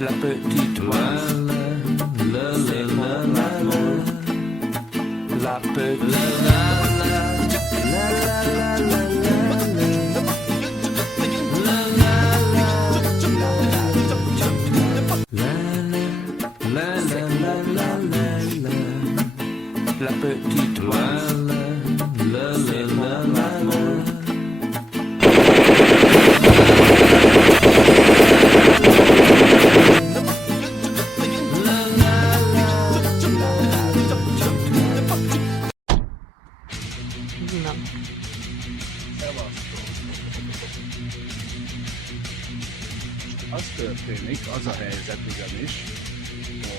La petite oise, la petite oise, Az történik, az a helyzet ugyanis,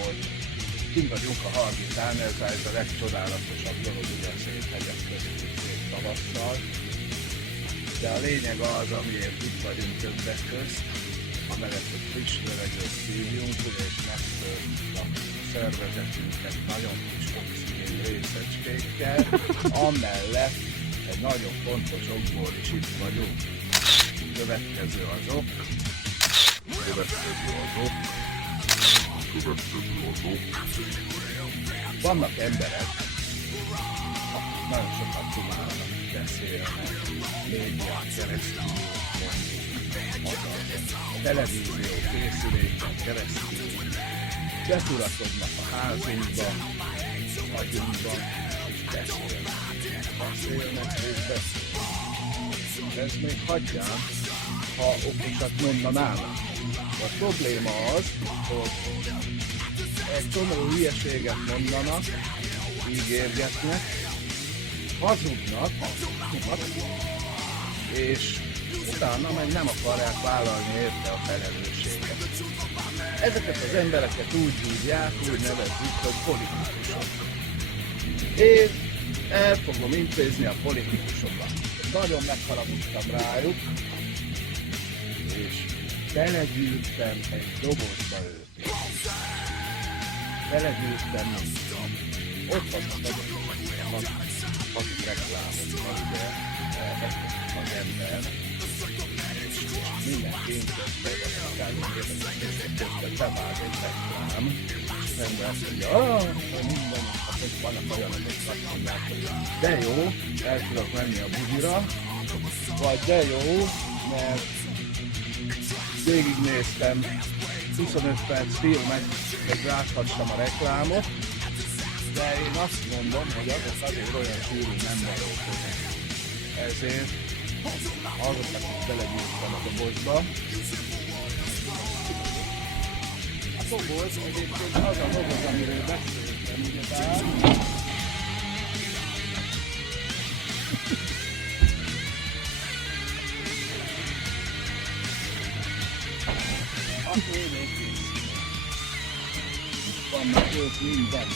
hogy kint vagyunk a Hargitán, ez a legcsodálatosabb dolog, ugye a szép hegyek között szép tavasszal. De a lényeg az, amiért itt vagyunk többek közt, amellett, hogy friss levegőt szívjunk, és megtört a szervezetünket nagyon kis oxigén részecskékkel, amellett egy nagyon fontos okból is itt vagyunk. Következő az ok. Vannak emberek, akik nagyon sokat dumálnak, beszélnek, médián keresztül, a televízió készüléken keresztül, befuratodnak a házunkba, agyunkba, és beszélnek. Ez még hagyján, ha okosat mondanának. A probléma az, hogy egy csomó hülyeséget mondanak, ígérgetnek, hazudnak, és utána meg nem akarják vállalni érte a felelősséget. Ezeket az embereket úgy hívják, úgy nevezzük, hogy politikusok. Én el fogom intézni a politikusokat. Nagyon megharagudtam rájuk, és belegyűjtem egy dobozba őt. Belegyűjtem, ott vannak akik reklámoznak, ugye az ember, mindenki közben bevág egy reklám, az ember azt mondja, minden, akkor vannak olyanok, hogy mondják, hogy de jó, el tudok menni a bugira, vagy de jó, mert végignéztem 25 perc filmet, hogy láthassam a reklámot, de én azt mondom, hogy azok azért olyan sűrű nem valók. Ezért azokat is belegyűjtem a dobozba. A doboz egyébként az a doboz, amiről beszéltem, ugyebár. Akkor én vannak ők minden.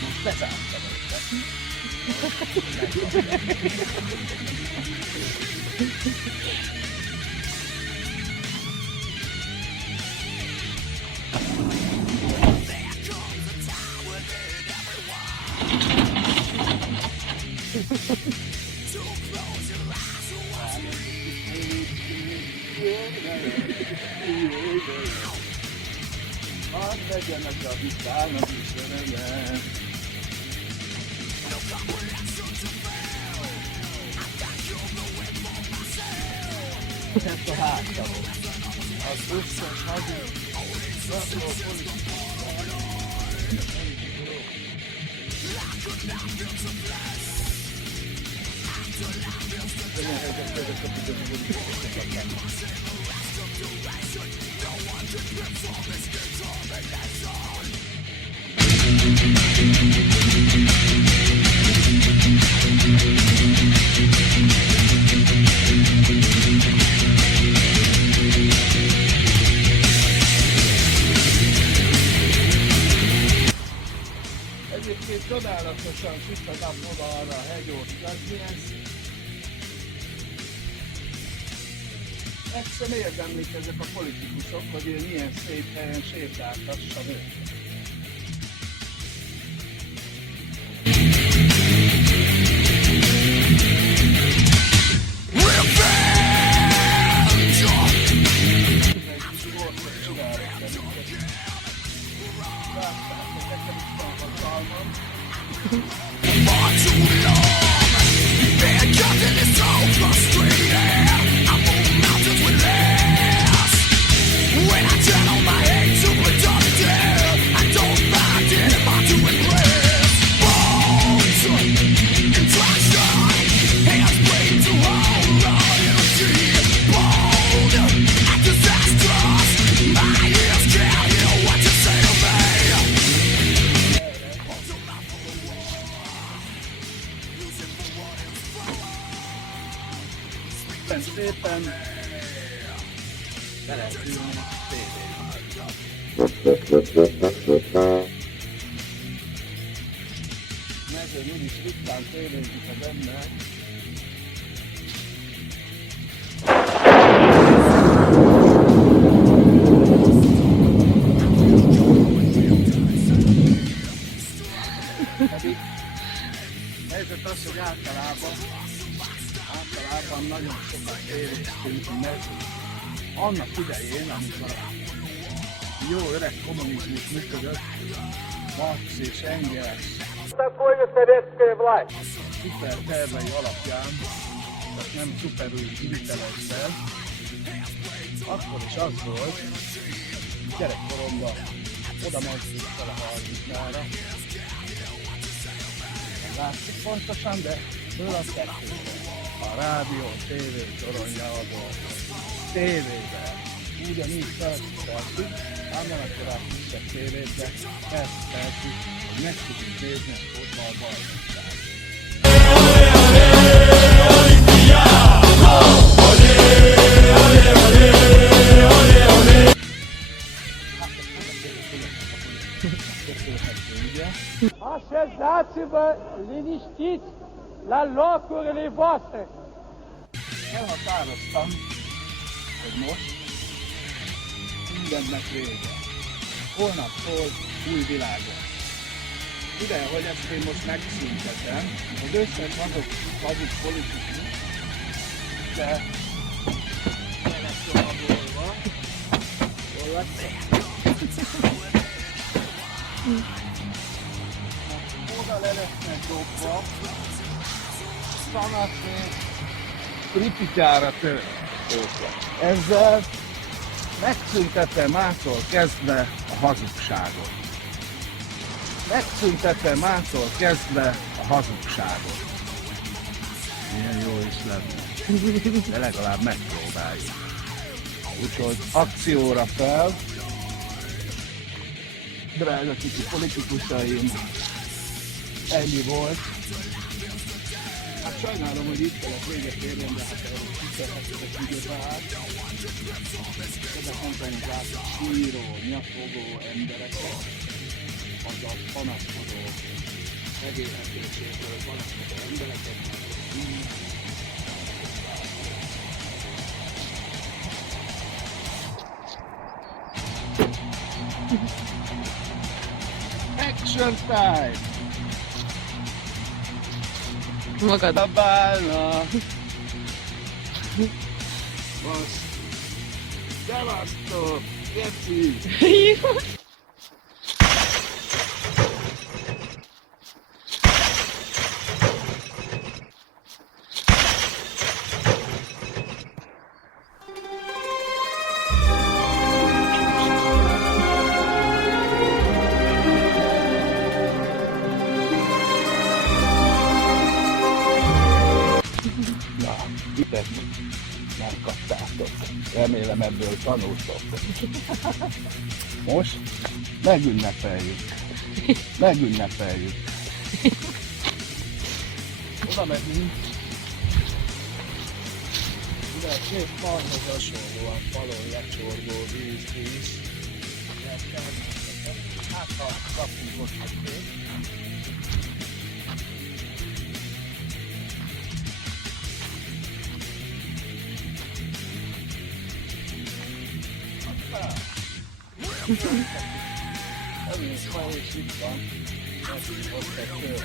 Most bezártam őket. Hadd legyenek a vitának is öröme. Ez a hátam. Az összes hazug, szakról politikus. Egyébként csodálatosan süt a nap oda arra a hegyoldalhoz. Egyszer érdemlik ezek a politikusok, hogy én milyen szép helyen sétáltassam őket. Revenge! Szépen be lehet ülni tévéházra. Mezőn úgyis ritkán tévézik az ember. Pedig helyzet az, hogy általában nagyon sokat tévéztünk mezőn. Annak idején, amikor a jó öreg kommunizmus működött, Marx és Engels szuper tervei alapján, tehát nem szuperül kivitelezve, akkor is az volt, gyerekkoromban oda mentünk fel a harmadjára. Látszik pontosan, de föl a tetőre. A rádió, tévé toronyjából, tévében, ugyanígy felszük, ám nem akkor kisebb tévét, de felszük, hogy meg tudjuk nézni a fotballban. Așezați-vă liniștiți la locurile voastre. Elhatároztam, hogy most mindennek vége. Holnaptól új világon. Ideje, hogy ezt én most megszüntetem. Az összes hazug politikus, de le lesz rohagolva. Hol lesz? Oda le lesznek dobva. Szanaszét kripikára tör őket. Ezzel megszüntetem mától kezdve a hazugságot. Megszüntetem mától kezdve a hazugságot. Milyen jó is lenne. De legalább megpróbáljuk. Úgyhogy akcióra fel. Drága kicsi politikusaim, ennyi volt. Hát sajnálom, hogy itt kellett véget érjen, de hát erről kiterhetőek ugyebár. Ezek mondani látok síró, nyafogó embereket, azaz panaszkodó, megélhetőségről panaszkodó embereket, Action time! Magad. Dabálna! Basz! Devasztó! Geci! Hitet megkaptátok. Remélem ebből tanultok. Most megünnepeljük. Megünnepeljük. Oda megyünk. Ide a két falhoz hasonlóan falon lecsorgó víz. Hát ha kapunk ott a két. Elmész ma és itt van, ezt ott egy kör.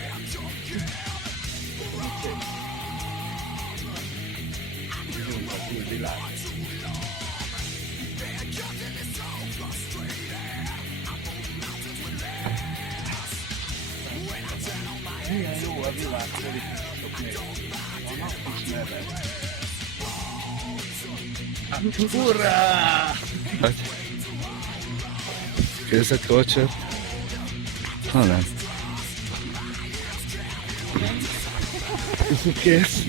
Ígyunk az új világ. Milyen jó a világ politikusok nélkül. Vannak is nevek. Hurrá! Kész egy kocsit? Ha nem. Kész.